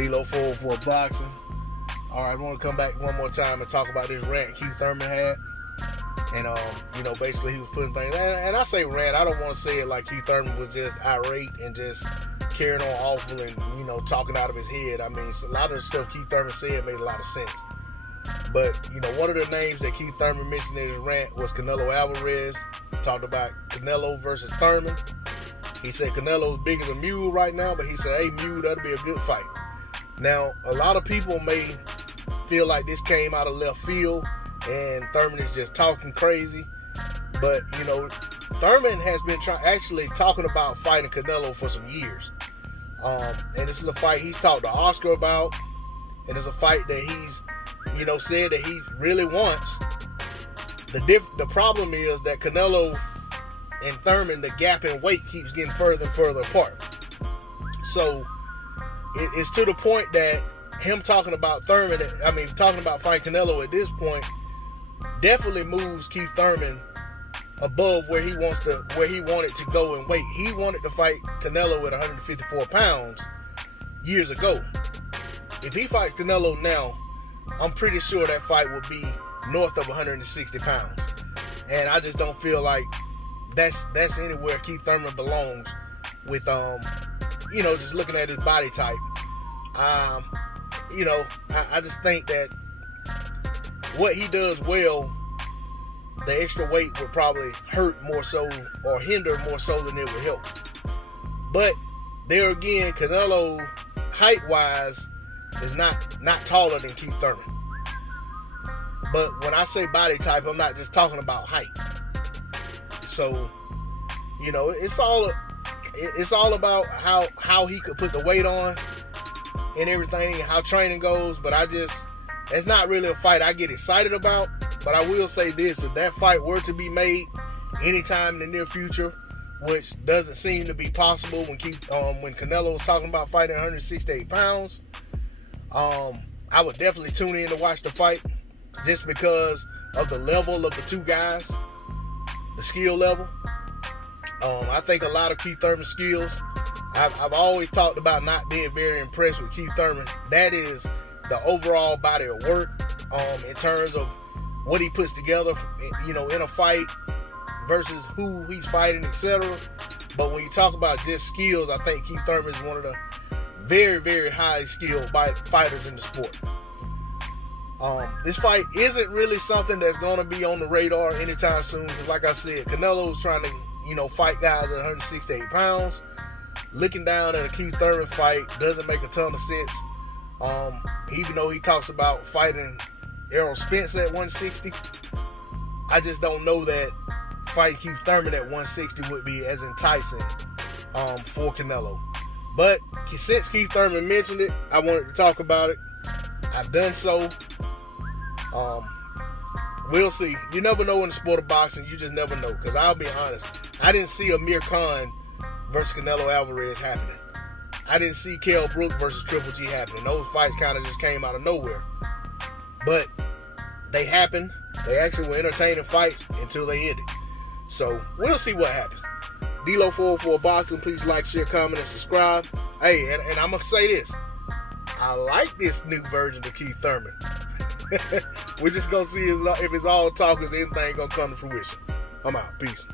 D-Lo 404 Boxing. All right, I want to come back one more time and talk about this rant Keith Thurman had. And, basically he was putting things, and I say rant, I don't want to say it like Keith Thurman was just irate and just carrying on awful and, talking out of his head. I mean, a lot of the stuff Keith Thurman said made a lot of sense. But, one of the names that Keith Thurman mentioned in his rant was Canelo Alvarez. Talked about Canelo versus Thurman. He said Canelo's big as a mule right now, but he said, hey, mule, that'll be a good fight. Now, a lot of people may feel like this came out of left field and Thurman is just talking crazy. But, Thurman has been actually talking about fighting Canelo for some years. And this is a fight he's talked to Oscar about. And it's a fight that he's, said that he really wants. The problem is that Canelo and Thurman, the gap in weight keeps getting further and further apart. So it's to the point that him talking about talking about fighting Canelo at this point definitely moves Keith Thurman above where he wanted to go in weight. He wanted to fight Canelo at 154 pounds years ago. If he fights Canelo now, I'm pretty sure that fight will be north of 160 pounds. And I just don't feel like that's anywhere Keith Thurman belongs with, just looking at his body type. I just think that what he does well, the extra weight would probably hurt more so or hinder more so than it would help. But there again, Canelo, height-wise, is not taller than Keith Thurman. But when I say body type, I'm not just talking about height. So, it's all about how he could put the weight on and everything, how training goes. But it's not really a fight I get excited about. But I will say this: if that fight were to be made anytime in the near future, which doesn't seem to be possible when Canelo was talking about fighting 168 pounds, I would definitely tune in to watch the fight just because of the level of the two guys, the skill level. I think a lot of Keith Thurman's skills, I've always talked about not being very impressed with Keith Thurman. That is the overall body of work, in terms of what he puts together, in a fight versus who he's fighting, etc. But when you talk about just skills, I think Keith Thurman is one of the very, very high skilled fighters in the sport. This fight isn't really something that's going to be on the radar anytime soon, because like I said, Canelo's trying to, fight guys at 168 pounds. Looking down at a Keith Thurman fight doesn't make a ton of sense. Even though he talks about fighting Errol Spence at 160, I just don't know that fighting Keith Thurman at 160 would be as enticing for Canelo. But since Keith Thurman mentioned it, I wanted to talk about it. I've done so. We'll see. You never know in the sport of boxing. You just never know. Because I'll be honest, I didn't see Amir Khan versus Canelo Alvarez happening. I didn't see Kell Brook versus Triple G happening. Those fights kind of just came out of nowhere. But they happened. They actually were entertaining fights until they ended. So we'll see what happens. D-Lo 404 Boxing. Please like, share, comment, and subscribe. Hey, and I'm going to say this. I like this new version of Keith Thurman. We're just going to see if it's all talk, if anything going to come to fruition. I'm out. Peace.